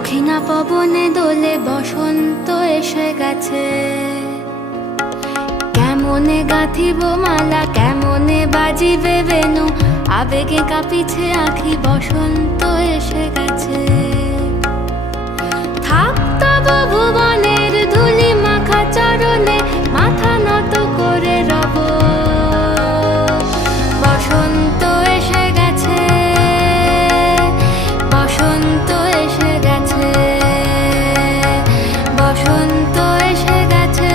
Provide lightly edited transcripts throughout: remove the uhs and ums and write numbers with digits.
দক্ষিণা পবনে দোলে বসন্ত এসে গেছে। কেমনে গাঁথিব মালা, কেমনে বাজিবে বেনু, আবেগে কাঁপিছে আঁখি, বসন্ত এসে গেছে। থাক তব ভুবনের ধুলি মাখা চরণে, মাথা নত করে রব। বসন্ত এসে গেছে, বসন্ত এসে গেছে, বসন্ত এসে গেছে,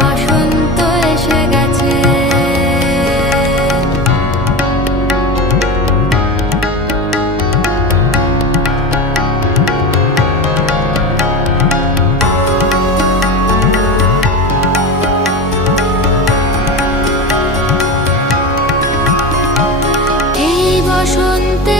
বসন্ত এসে গেছে। এই বসন্তে